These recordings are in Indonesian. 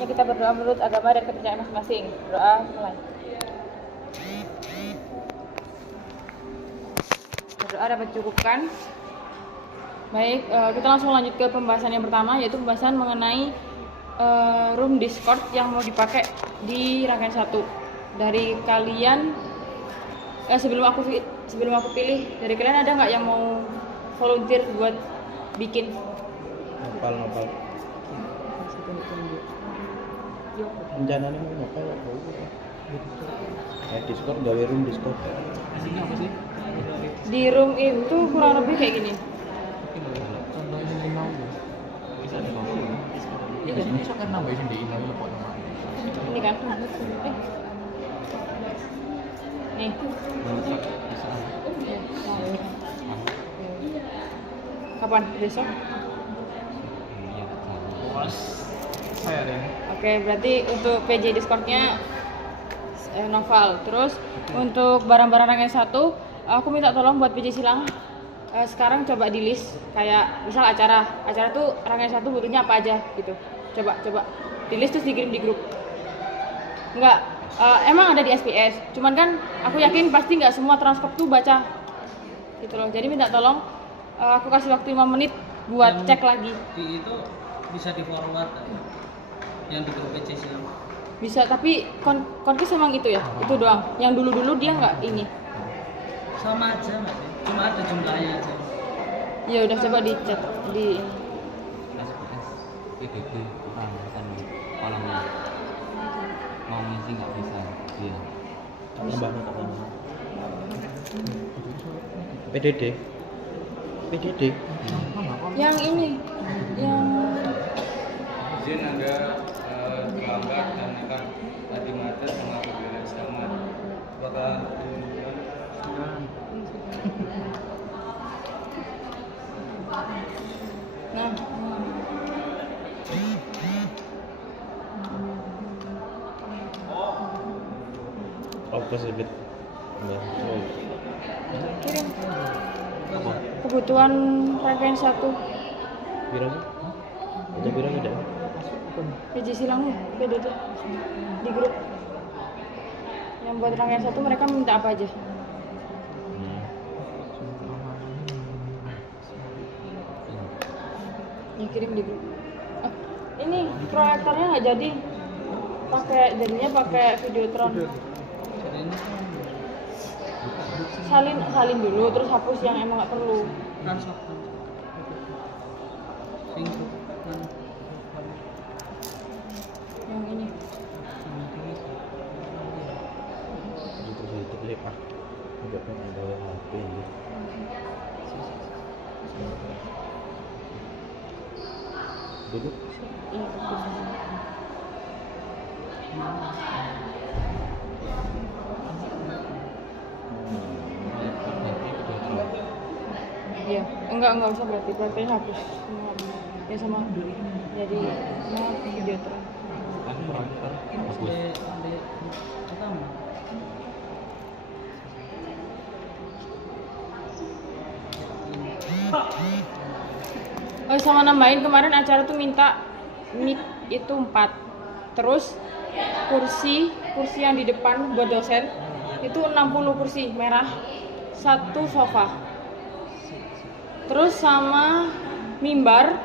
Ini kita berdoa menurut agama dan kepercayaan masing-masing. Doa mulai. Berdoa dapat cukupkan. Baik, kita langsung lanjut ke pembahasan yang pertama, yaitu pembahasan mengenai room Discord yang mau dipakai di rangkaian 1. Dari kalian, sebelum aku pilih, dari kalian ada nggak yang mau volunteer buat bikin? Ngapal. Rencananya mau ngapal kayak Discord, gawe room Discord. Isinya apa sih? Di room itu kurang lebih kayak gini. Contohnya email bisa dibawa. Iya kan bisa kan nambahin di email lo kok nama. Ini kan? Nih. Bisa. Kapan? Besok? Iya. Bos. Saya deh. Oke, berarti untuk PJ Discordnya Noval. Terus untuk barang-barang rangkaian 1, aku minta tolong buat PJ Silang. Sekarang coba di list kayak misal acara tuh rangkaian 1 butuhnya apa aja gitu. Coba di list terus dikirim di grup. Enggak, emang ada di SPS. Cuman kan aku yakin pasti nggak semua transkrip tuh baca gitu loh. Jadi minta tolong aku kasih waktu 5 menit buat cek lagi. Di itu bisa di forward yang di grup PC Silang. Bisa, tapi konkis emang itu ya, itu doang. Yang dulu dia nggak ini. Sama aja nggak sih? Cuma ada jumlahnya aja. Ya udah coba dicat di ini. SPS PDB kurang kan kolomnya. Mau ngisi nggak bisa. Iya. Tambah. PDD. Yang ini, yang izin Anda terlambat dan akan tadi mata sama apabila selamat bakal nah Apa sih bit? kirim Apa? kebutuhan rangkaian 1 Bira sih? Ada bira tidak? PJ Silang PDT di grup. Yang buat rangkaian 1 mereka minta apa aja? Ya kirim di grup. Ini proyektornya nggak jadi. Jadinya pakai Videotron. Salin dulu, terus hapus yang emang nggak perlu. Transfer. Singgung. Yang ini. Itu saya terlepas. Enggak kan ada HP ya. Duduk. Iya, hapus. Iya, enggak usah berarti hapus semua. Ya sama. Jadi semua Videotron. Kan proyektor bagus. Ada pertama. Oh, sama nambahin kemarin acara tuh minta mic itu 4. Terus kursi yang di depan buat dosen itu 60 kursi merah, 1 sofa. Terus sama mimbar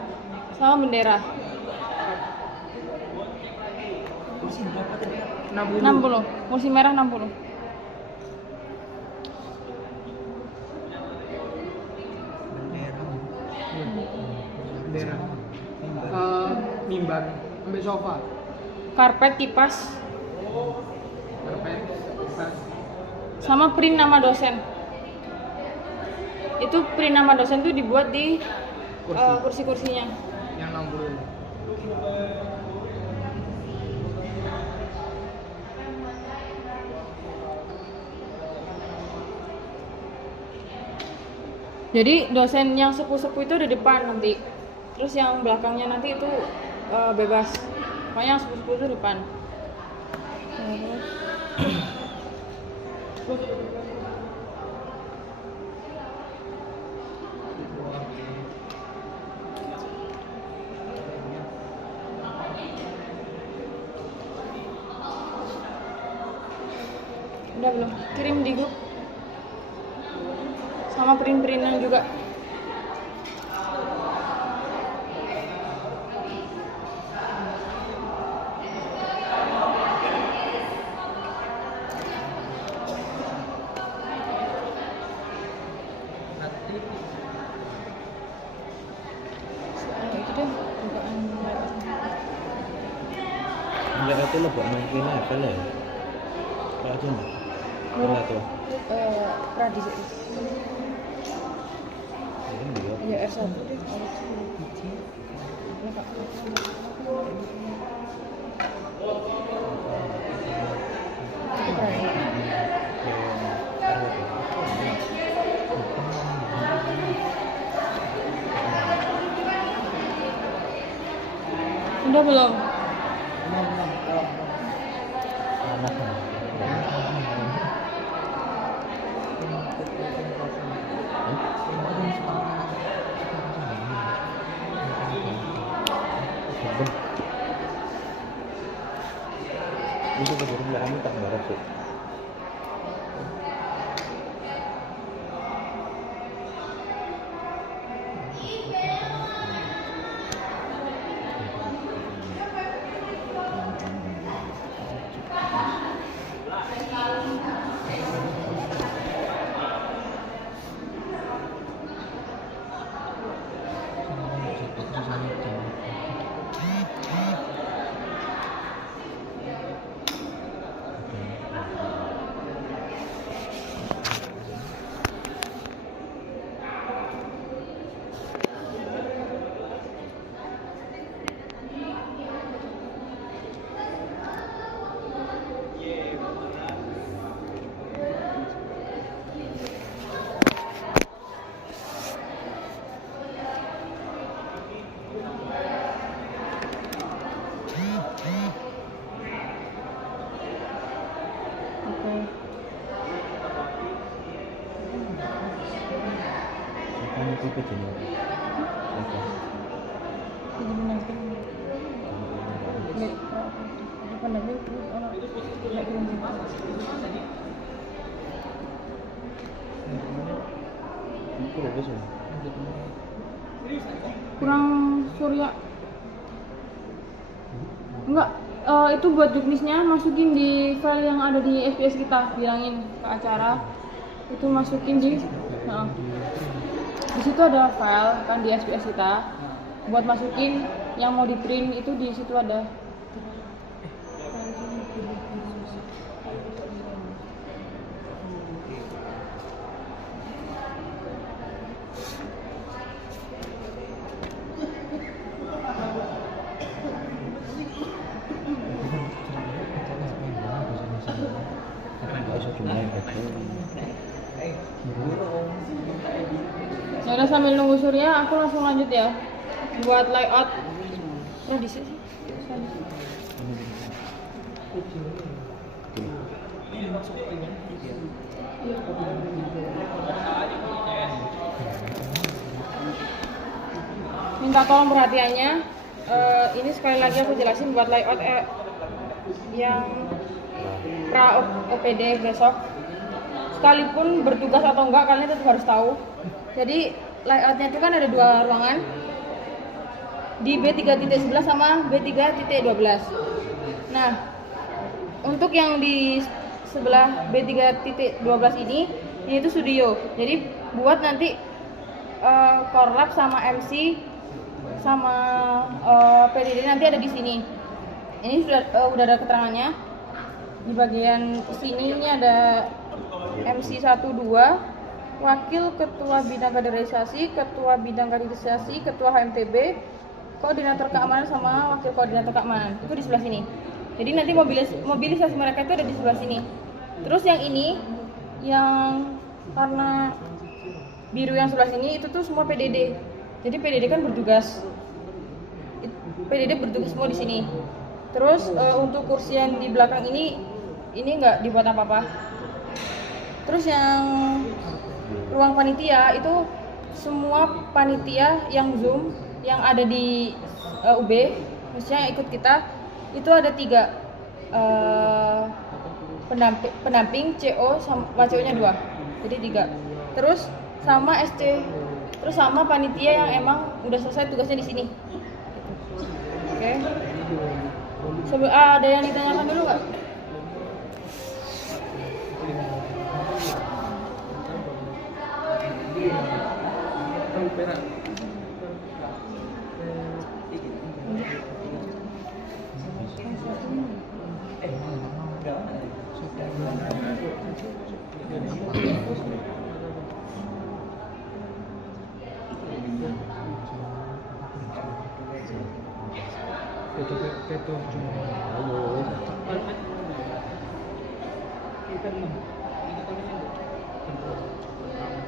sama bendera. 60. Kursi merah 60. Bendera, mimbar, ambil sofa, Karpet, kipas, karpet, kipas. sama print nama dosen. Itu print nama dosen tuh dibuat di kursi-kursinya. Yang 60. Jadi dosen yang sepuh-sepuh itu di depan nanti. Terus yang belakangnya nanti itu bebas. Pokoknya yang sepuh-sepuh itu depan. Udah belum? Kirim di grup. Sama print-printan juga. Itu deh bukaan Enggak itu lo buat main kena apa lah? Kayak aja nih. Enggak tuh. Pradisi. Ini dia. Ya R1 deh. Ini Kak. Itu Pradisi. Udah belum? Itu kebetulan nggak kami tak barat sih. Oke. Kamu itu kejadian apa? Ini nanti. Lihat apa namanya? Lihat belum. Itu loh guys. Kurang surya. Enggak, itu buat juknisnya masukin di file yang ada di SPS kita, bilangin ke acara itu masukin di di situ ada file kan di SPS kita buat masukin yang mau di print itu di situ ada. Ya udah sambil nunggu Surya, aku langsung lanjut ya buat layout. Di sini sih. Minta tolong perhatiannya. Ini sekali lagi aku jelasin buat layout yang pra OPD besok. Sekalipun bertugas atau enggak, kalian tetap harus tahu. Jadi layoutnya itu kan ada dua ruangan di B3.11 sama B3.12. Nah, untuk yang di sebelah B3.12 ini itu studio. Jadi buat nanti korlap sama MC sama PDD nanti ada di sini. Ini udah ada keterangannya. Di bagian sini ini ada MC 12, Wakil Ketua Bidang Kaderisasi, Ketua Bidang Kaderisasi, Ketua HMTB, Koordinator Keamanan sama Wakil Koordinator Keamanan. Itu di sebelah sini. Jadi nanti mobilisasi mereka itu ada di sebelah sini. Terus yang ini, yang karena biru yang sebelah sini itu tuh semua PDD. Jadi PDD kan bertugas. PDD bertugas semua di sini. Terus untuk kursi yang di belakang ini nggak dibuat apa-apa. Terus yang ruang panitia itu semua panitia yang Zoom yang ada di UB, misalnya yang ikut kita itu ada 3. pendamping CO sama CO-nya 2. Jadi 3. Terus sama SC, terus sama panitia yang emang udah selesai tugasnya di sini. Oke. Ada yang ditanyakan dulu nggak?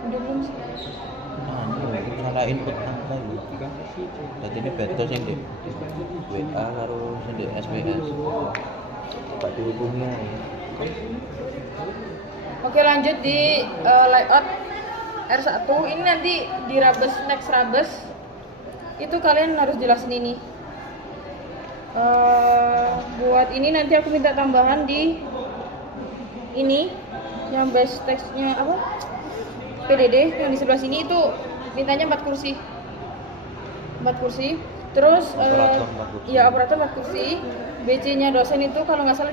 Udah belum sih? Salah input apa ini? Jadi ini beto sing di WA karo sing di SPS. Pak dihubungnya. Oke, lanjut di layout R1. Ini nanti di Rabes, next Rabes itu kalian harus jelasin ini. Buat ini nanti aku minta tambahan di ini yang base text-nya apa? PDD yang di sebelah sini itu mintanya 4 kursi. 4 kursi. Terus Operator 4 kursi. ya operator 4 kursi. BC-nya dosen itu kalau nggak salah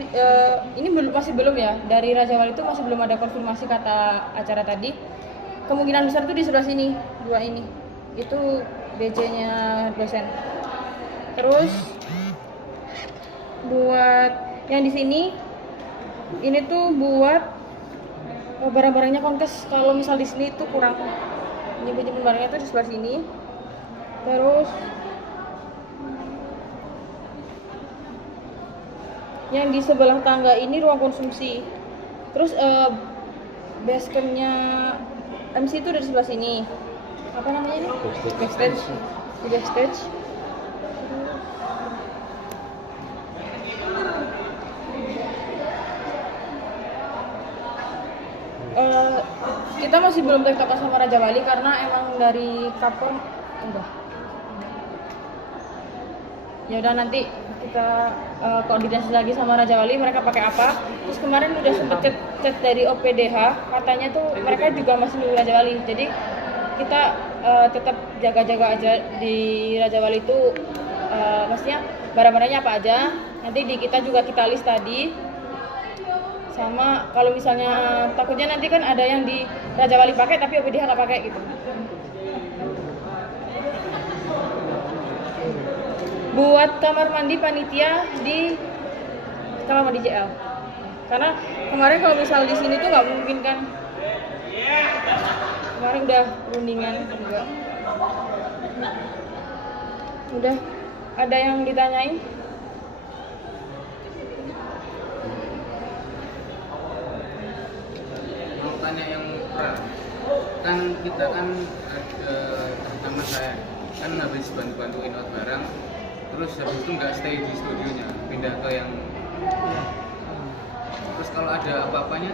ini masih belum ya. Dari Raja Wali itu masih belum ada konfirmasi kata acara tadi. Kemungkinan besar itu di sebelah sini, 2 ini. Itu BC-nya dosen. Terus buat yang di sini ini tuh buat barang-barangnya konkes. Kalau misal di sini itu kurang, nyimpen barangnya tuh di sebelah sini. Terus yang di sebelah tangga ini ruang konsumsi. Terus basecampnya MC itu dari sebelah sini. Apa namanya ini? Backstage. Di backstage. Kita masih belum tektokan sama Raja Wali karena emang dari kapor enggak. Ya udah nanti kita koordinasi lagi sama Raja Wali mereka pakai apa. Terus kemarin udah sempet chat dari OPDH katanya tuh mereka juga masih nunggu Raja Wali. Jadi kita tetap jaga-jaga aja di Raja Wali itu maksudnya barang-barangnya apa aja. Nanti di kita juga kita list tadi. Sama kalau misalnya takutnya nanti kan ada yang di Raja Wali pakai tapi OPDH nggak pakai gitu. Buat kamar mandi panitia di kamar mandi JL. Karena kemarin kalau misal di sini tuh nggak mungkin kan. Kemarin udah rundingan juga. Udah ada yang ditanyain? Mau tanya yang kan kita kan ada terutama saya kan habis bantu-bantuin out barang terus habis itu nggak stay di studionya pindah ke yang terus kalau ada apa-apanya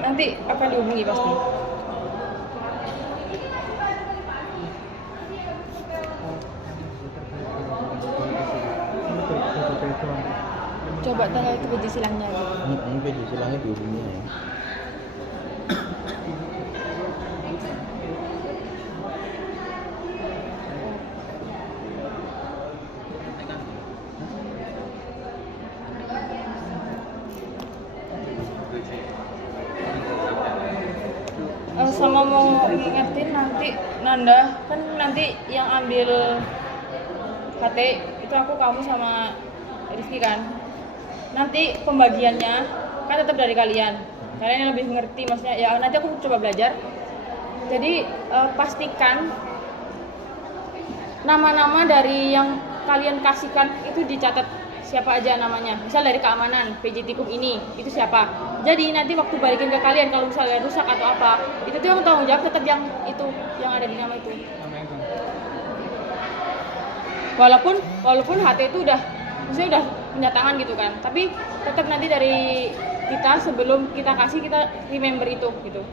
Nanti akan dihubungi pasti. Coba tanya itu biji silangnya. Biji silangnya dihubungi ya. Sama mau ngingetin nanti Nanda kan nanti yang ambil HT itu aku, kamu sama Rizky kan. Nanti pembagiannya kan tetap dari kalian yang lebih mengerti, maksudnya ya nanti aku coba belajar. Jadi pastikan nama-nama dari yang kalian kasihkan itu dicatat siapa aja namanya. Misal dari keamanan PJ Tikum ini itu siapa. Jadi nanti waktu balikin ke kalian kalau misalnya rusak atau apa, itu tuh yang tanggung jawab tetap yang itu, yang ada di nama itu. Walaupun HT itu udah maksudnya udah punya tangan gitu kan, tapi tetap nanti dari kita sebelum kita kasih kita remember itu gitu.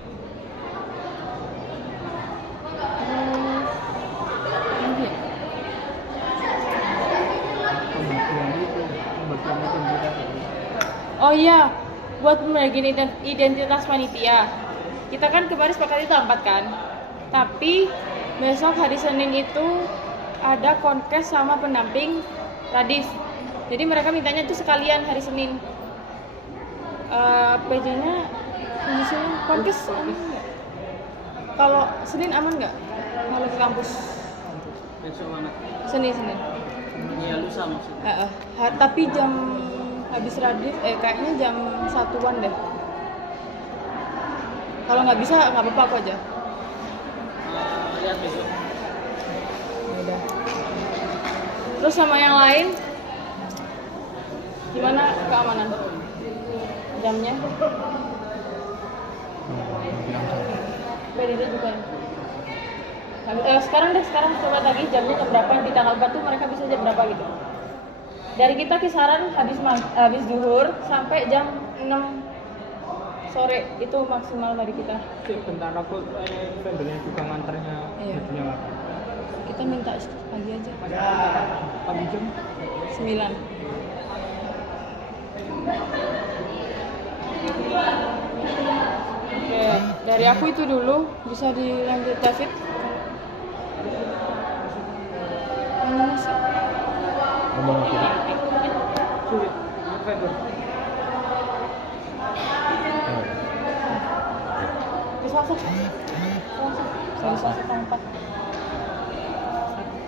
Oh iya, buat membagian identitas panitia. Kita kan kemarin sepakat itu 4 kan. Tapi besok hari Senin itu ada konkes sama pendamping Radif. Jadi mereka mintanya itu sekalian hari Senin. PJ-nya konkes aman nggak? Kalau Senin aman nggak? Kalau ke kampus Besok mana? Senin. Ya lusa maksudnya. Tapi jam habis Radif, kayaknya jam 1-an deh. Kalau nggak bisa nggak apa-apa aku aja. Lihat besok. Udah. Terus sama yang lain, gimana keamanan? Jamnya? PDD juga. Sekarang coba lagi jamnya jam berapa di tanggal 4 tuh mereka bisa jam berapa gitu. Dari kita kisaran habis zuhur sampai jam 6 sore itu maksimal dari kita. Bentar aku vendornya juga nganternya Iya. bajunya lah. Kita minta pagi aja. Pagi jam 9. Oke, dari aku itu dulu bisa dilanjut David. Mana sih? Ngomong apa? sulit vendor. Di Selasa. Dari Selasa tanggal 4.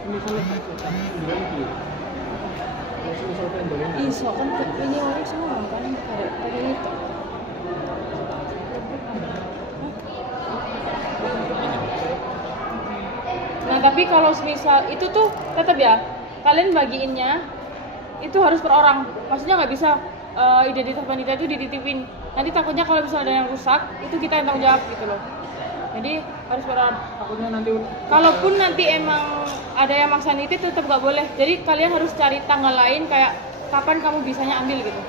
Ini sulit juga gitu. Misal vendor ini. Iso kan ini orang semua kan pada itu. Nah tapi kalau misal itu tuh tetap ya kalian bagiinnya itu harus per orang. Maksudnya nggak bisa identitas panitia itu dititipin. Nanti takutnya kalau misalnya ada yang rusak itu kita yang tanggung jawab gitu loh. Jadi harus per orang. Takutnya nanti Kalaupun nanti emang ada yang maksa nitip tetap nggak boleh. Jadi kalian harus cari tanggal lain kayak kapan kamu bisanya ambil gitu.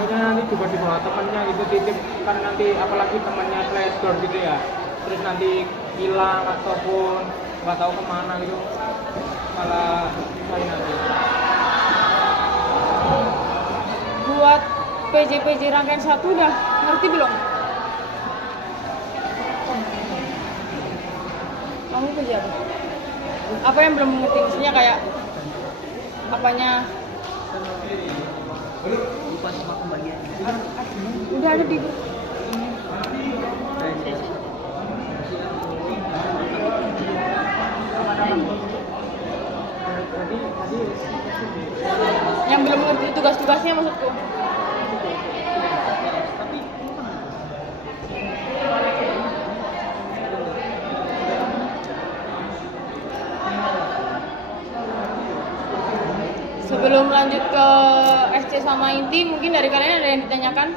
takutnya nanti juga dibawa temannya gitu titip kan nanti apalagi temannya flashdoor gitu ya. Terus nanti hilang ataupun nggak tahu kemana gitu malah saya nanti. Buat PJ rangkaian 1 udah ngerti belum? Kamu PJ apa? Apa yang belum ngerti? Maksudnya kayak apanya? Lupa sama pembagian. Udah ada di grup. Yang belum ngerti tugas-tugasnya maksudku. Sebelum lanjut ke SC sama inti, mungkin dari kalian ada yang ditanyakan?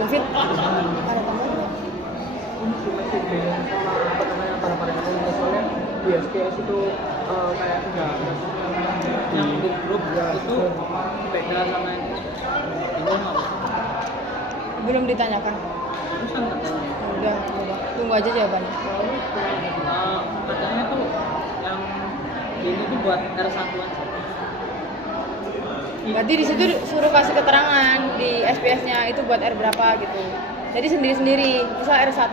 David, ada tambahan nggak? Soalnya di SKS itu kayak enggak Yang di grup itu beda sama yang ini nggak? Belum ditanyakan. Udah, tunggu aja jawabannya. Katanya tuh yang ini tuh buat R1 aja. Berarti di situ suruh kasih keterangan di SPS-nya itu buat R berapa gitu. Jadi sendiri-sendiri, misal R1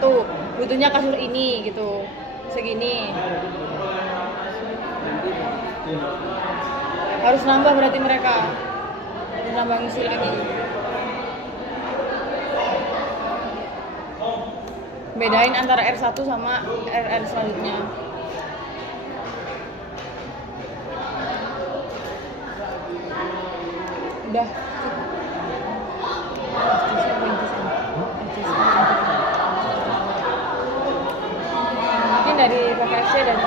butuhnya kasur ini gitu, segini. Harus nambah berarti mereka, harus nambah ngisi lagi. Bedain antara R1 sama RR selanjutnya. Udah. Mungkin dari PKFC dan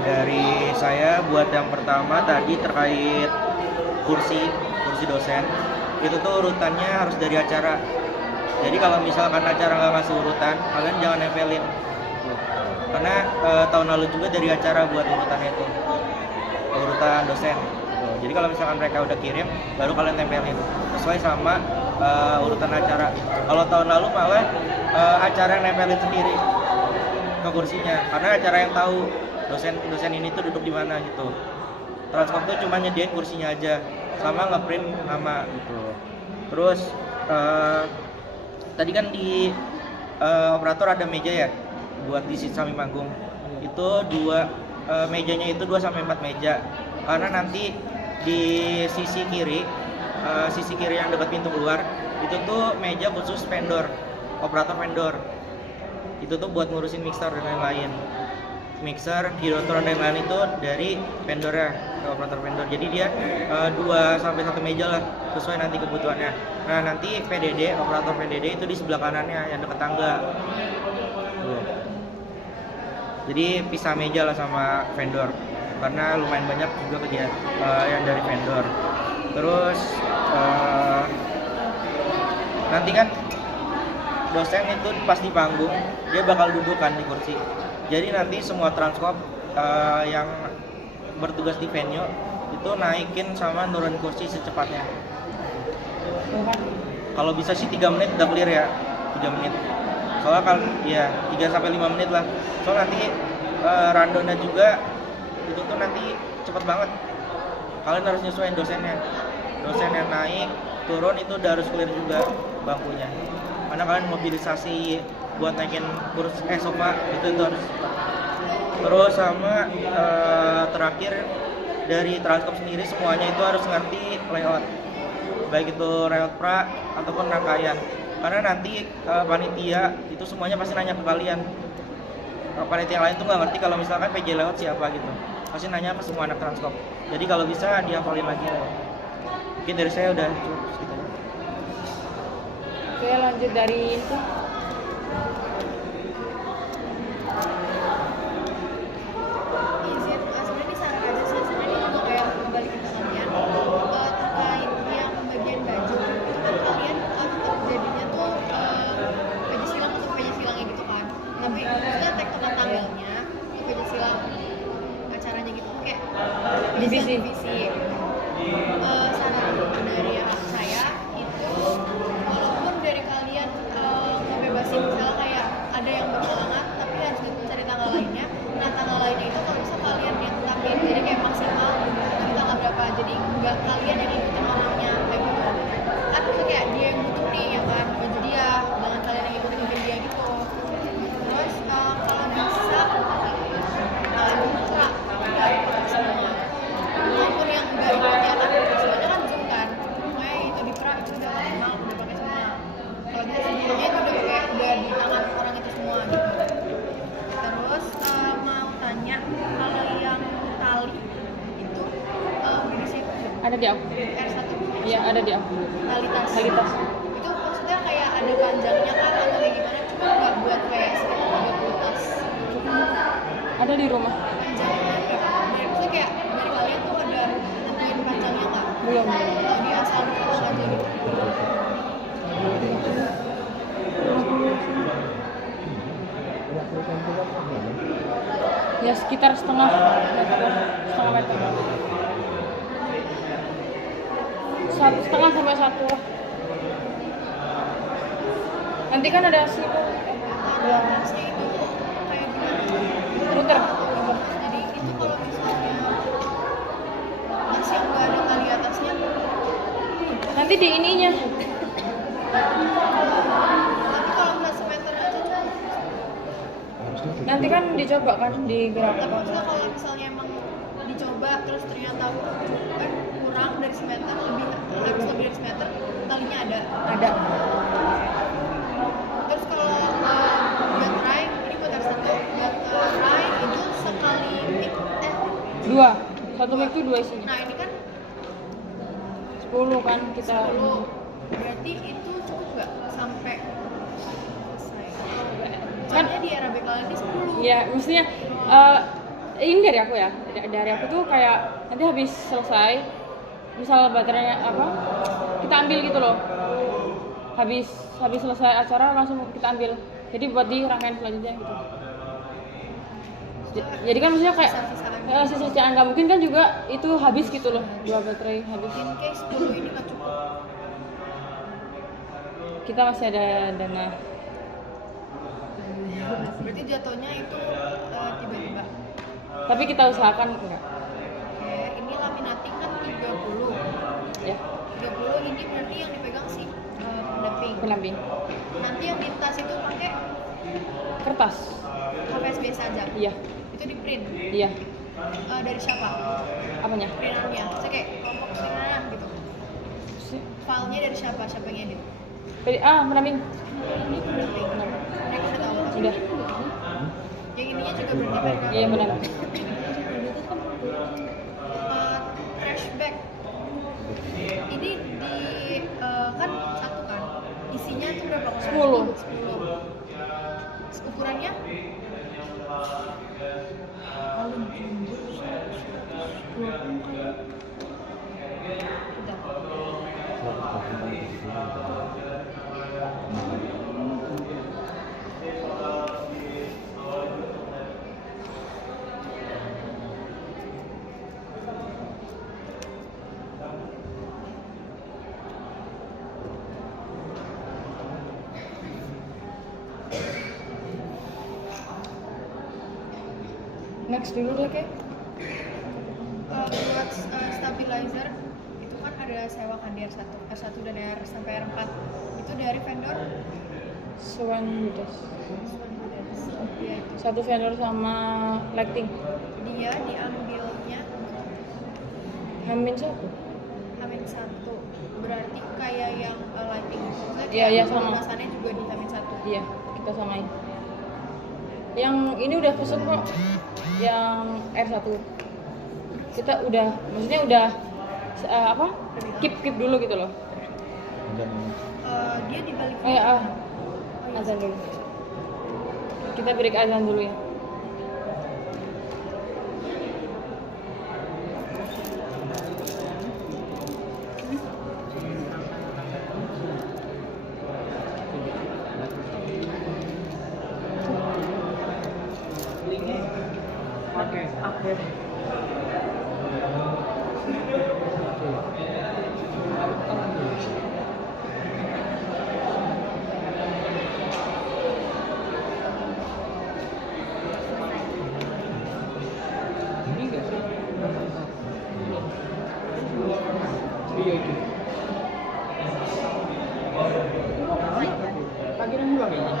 Dari saya buat yang pertama tadi terkait kursi dosen itu tuh urutannya harus dari acara. Jadi kalau misalkan acara nggak ngasih urutan, kalian jangan nempelin. Karena tahun lalu juga dari acara buat urutannya itu urutan dosen. Jadi kalau misalkan mereka udah kirim, baru kalian tempelin sesuai sama urutan acara. Kalau tahun lalu malah acara yang nempelin sendiri ke kursinya, karena acara yang tahu dosen ini tuh duduk di mana gitu. Transcorp tuh cuma nyediain kursinya aja sama ngeprint nama gitu. Terus tadi kan di operator ada meja ya buat di Sami manggung. Itu mejanya itu 2 sampai 4 meja. Karena nanti di sisi kiri yang dekat pintu keluar itu tuh meja khusus vendor, operator vendor. Itu tuh buat ngurusin mixer dan lain-lain. Mixer, Hidrotron dan lain-lain itu dari vendornya, operator vendor. Jadi dia 2 sampai 1 meja lah sesuai nanti kebutuhannya. Nah, nanti PDD, operator PDD itu di sebelah kanannya yang dekat tangga. Tuh. Jadi pisah meja lah sama vendor karena lumayan banyak juga yang dari vendor. Terus nanti kan dosen itu pas di panggung dia bakal duduk kan di kursi. Jadi nanti semua Transcorp yang bertugas di venue itu naikin sama nurunin kursi secepatnya. Kalau bisa sih 3 menit udah clear ya, 3 menit. Soalnya kan ya 3 sampai 5 menit lah. Soalnya nanti rundown-nya juga itu tuh nanti cepet banget. Kalian harus nyesuaiin dosennya. Dosennya naik, turun itu udah harus clear juga bangkunya. Karena kalian mobilisasi buat naikin sofa itu harus cepat. Terus sama terakhir dari Transcorp sendiri semuanya itu harus ngerti layout, baik itu layout pra ataupun rangkaian. Karena nanti panitia itu semuanya pasti nanya ke kalian. Panitia yang lain tuh nggak ngerti kalau misalkan PJ layout siapa gitu. Pasti nanya ke semua anak Transcorp. Jadi kalau bisa dihafalin lagi. Mungkin dari saya udah cukup segitu. Oke, lanjut dari itu. Izin, sebenarnya ini saran aja sih, sebenarnya ini juga kayak kembali ke kalian terkait yang pembagian baju itu kan kalian tetap jadinya tuh PJ silang untuk PJ silangnya gitu kan, tapi kita tektokan tanggalnya ke PJ silang acaranya gitu kayak Divisi. saran dari saya itu walaupun dari kalian ngebebasin misalnya kayak ada yang berhalangan tapi harus mencari tanggal lainnya. Nah, tanggal lainnya itu kalau bisa kalian yang tetapin, jadi kayak maksimal itu di tanggal berapa, jadi nggak kalian yang ikutin orangnya kayak gitu kan. Itu kayak dia yang butuh nih ya kan, baju dia, jangan kalian yang ikutin dia gitu. Terus kalau bisa kalian buka semua maupun yang nggak ikut ya kan, sebenarnya kan zoom kan, makanya itu di pra itu udah lama udah pakai semua. Kalau bisa sebelumnya itu udah di tangan orang itu semua gitu. Terus mau tanya kalau yang tali itu di situ Ada di aku. R1 Iya, ada di aku. tali tas. Tali tas. Itu maksudnya kayak ada panjangnya kan atau kayak gimana? Cuma nggak buat kayak sekitar 30 tas. Ada di rumah. Panjangnya berapa? Maksudnya kayak dari kalian tuh ada nentuin panjangnya nggak? Belum. Atau di asal doang aja gitu? Ya sekitar setengah meter. Setengah sampai 1 lah. Nanti kan ada sih. Taruh tasnya itu kayak gimana? Muter. Jadi itu kalau misalnya tas yang nggak ada tali atasnya, Nanti di ininya. tapi kalau nggak semeter aja cukup. Nanti kan dicoba kan digerak. Tapi maksudnya kalau misalnya emang dicoba terus ternyata kurang dari semeter, harus lebih dari semeter, talinya ada. Ada. Terus kalau buat try, ini buat R1, buat try itu sekali mic 2. 1 mic itu 2 isinya. nah ini kan 10 kan kita. 10, berarti itu cukup nggak sampai selesai? Kan Soalnya di RAB kalian ini 10. ya mestinya ini dari aku ya. Dari aku tuh kayak nanti habis selesai misal baterainya apa? Kita ambil gitu loh. Habis selesai acara langsung kita ambil. Jadi buat di rangkaian selanjutnya gitu. Jadi kan maksudnya kayak sisa-sisaan nggak mungkin kan juga itu habis gitu loh, 2 baterai habis. In case 10 ini nggak cukup, kita masih ada dana. Berarti jatuhnya itu tiba-tiba. Tapi kita usahakan enggak. Oke, ini laminating kan 30. Ya, 30 ini berarti yang dipegang si pendamping. pendamping. Nanti yang di tas itu pakai Kertas. HVS biasa aja. Iya, Itu di print. iya. Dari siapa? Apanya? Printannya. Saya kayak kelompok printan gitu. Filenya dari siapa? Siapa yang edit? Pendamping. Ini pendamping. Mereka udah tahu. Sudah. Yang ininya juga berarti mereka. Iya, benar. Trash bag. Ini di kan satu kan. Isinya itu berapa? 10. 10. Ukurannya? Next dulu deh, kayak. Buat stabilizer itu kan ada sewa kan di R1 dan R sampai R4 itu dari vendor Swan Budas. ya itu Satu vendor sama lighting. dia diambilnya Hamin satu. Hamin 1 berarti kayak yang lighting maksudnya Iya, iya, sama. pemasannya juga di Hamin 1 Iya, kita samain. Yang ini udah pesen kok. Yang R1. Kita udah, maksudnya udah keep dulu gitu loh. dia dibalik Azan dulu. Kita break azan dulu ya. Oke. Ini enggak sih? Iya itu. Pagi juga kayaknya.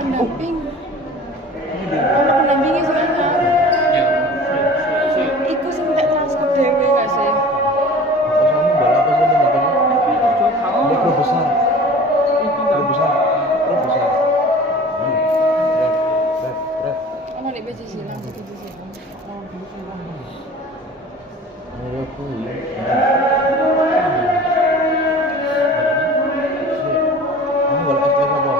Pendamping. Ono pendampingnya sih kan. Iku sih minta transkop dewe gak sih? Kamu balap apa sih namanya? Mikro besar. Mikro besar. Mikro besar. Red. Ono di BC silang gitu sih. Ayo Bu. Kamu balap SPS apa?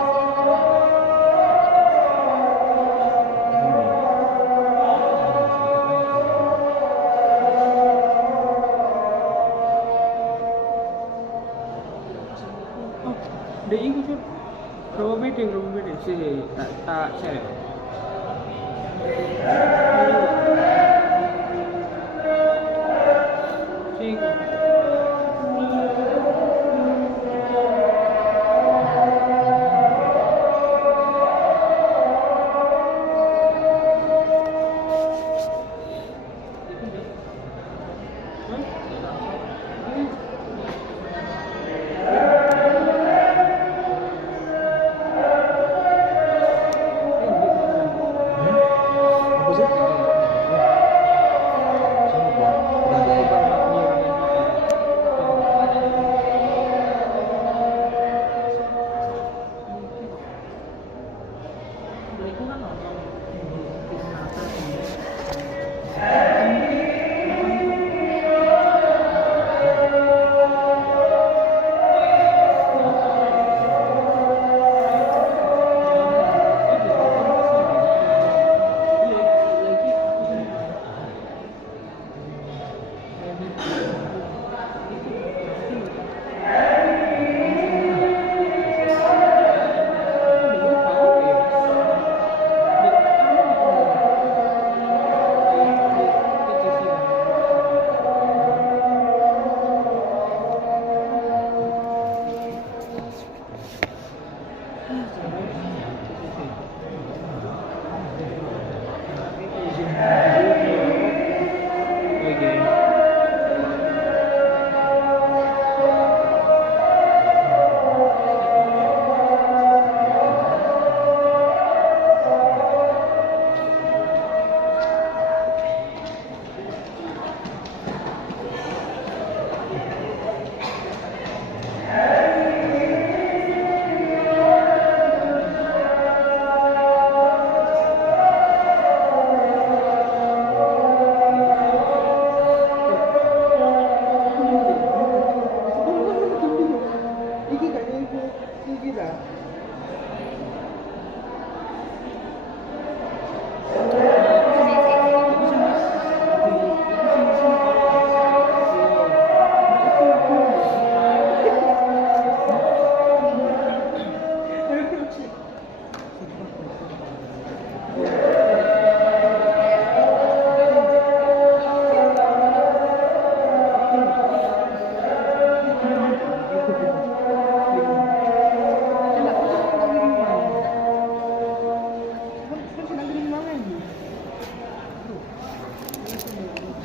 Dia ikut tuh. Berapa beda? Sih, tak share. Sih.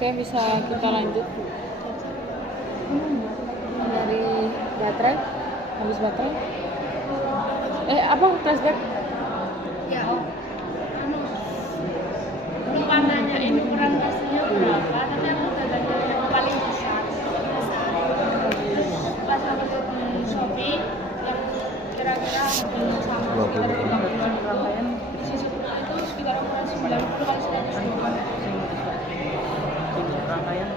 Oke, bisa kita lanjut dari baterai, habis baterai. Apa flashback? Ya, Bukan nanya ini ukuran tasnya berapa, tapi aku udah ganti yang paling besar. Terus pas aku di Shopee yang kira-kira sama sekitar 50 rangkaian, di sisi itu sekitar ukuran 90 kali 120. Rangkaian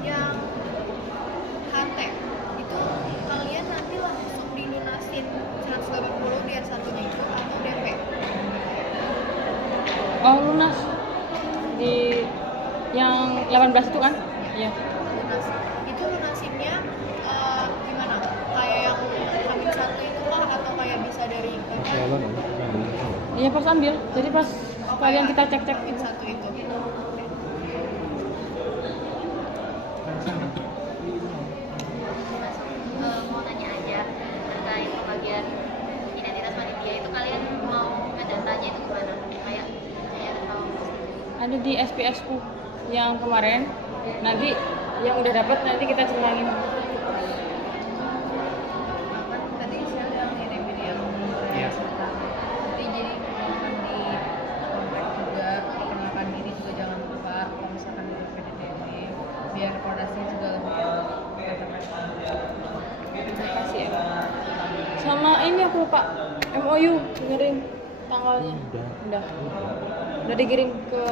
yang HT itu kalian nanti langsung dilunasin 180 di satunya itu atau DP? Oh, lunas di yang 18 itu kan? Iya. Lunas. Itu lunasinnya gimana? Kayak yang Hamin 1 itu lah atau kayak bisa dari Iya, pas ambil. Jadi pas kalian kita cek-cek Hamin 1 itu. Mau nanya aja terkait pembagian identitas panitia itu kalian mau ngedatanya itu gimana? Kayak tahu ada di SPS ku yang kemarin. Nanti yang udah dapat nanti kita centangin. Tadi saya udah ngirim ini yang nanti jadi akan di kontak juga, perkenalkan diri juga jangan lupa kalau misalkan di PDTD biar koordinasinya juga lebih Terima kasih ya. Sama ini aku lupa MOU dengerin tanggalnya. Udah dikirim ke.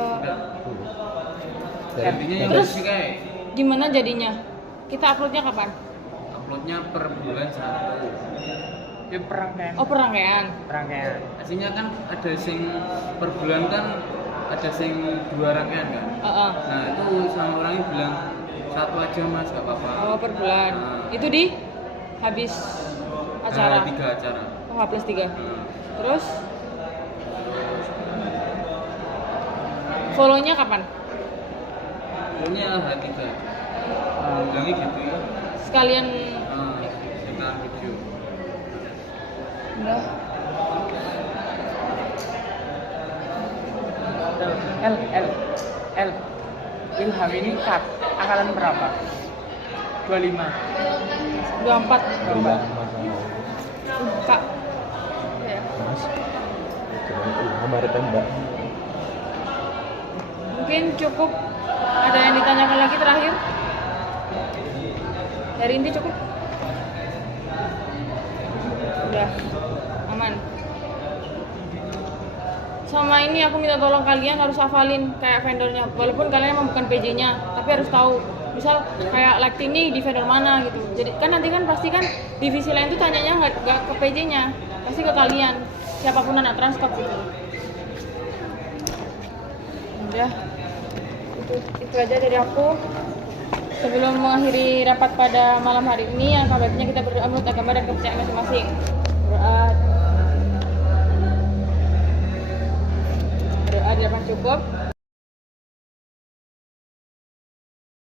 Intinya yang Terus sih kayak gimana jadinya? Kita uploadnya kapan? uploadnya per bulan 1. itu perangkaian. Oh, perangkaian. Perangkaian. Aslinya kan ada sing per bulan kan ada sing 2 rangkaian kan. Nah itu sama orangnya bilang 1 aja mas, gak apa-apa. Oh, per bulan. Nah. Itu di habis acara. 3 acara. Oh, H+3. Terus follow-nya kapan? Pokoknya H3. Bilangnya gitu ya. Sekalian Kita video. udah. L Ilham ini cut angkatan berapa? 25. 24. Kak. Ya. Mungkin cukup. Ada yang ditanyakan lagi terakhir? Dari inti cukup? Udah. Aman. Sama ini aku minta tolong kalian harus hafalin kayak vendornya. Walaupun kalian emang bukan PJ-nya, tapi harus tahu. Misal kayak Lacti ini di vendor mana gitu. Jadi kan nanti kan pasti kan divisi lain tuh tanyanya nggak ke PJ-nya, pasti ke kalian. Siapapun anak transkop gitu. Udah. Itu aja dari aku. Sebelum mengakhiri rapat pada malam hari ini, alangkah baiknya kita berdoa menurut agama dan kepercayaan masing-masing. Berdoa di depan cukup.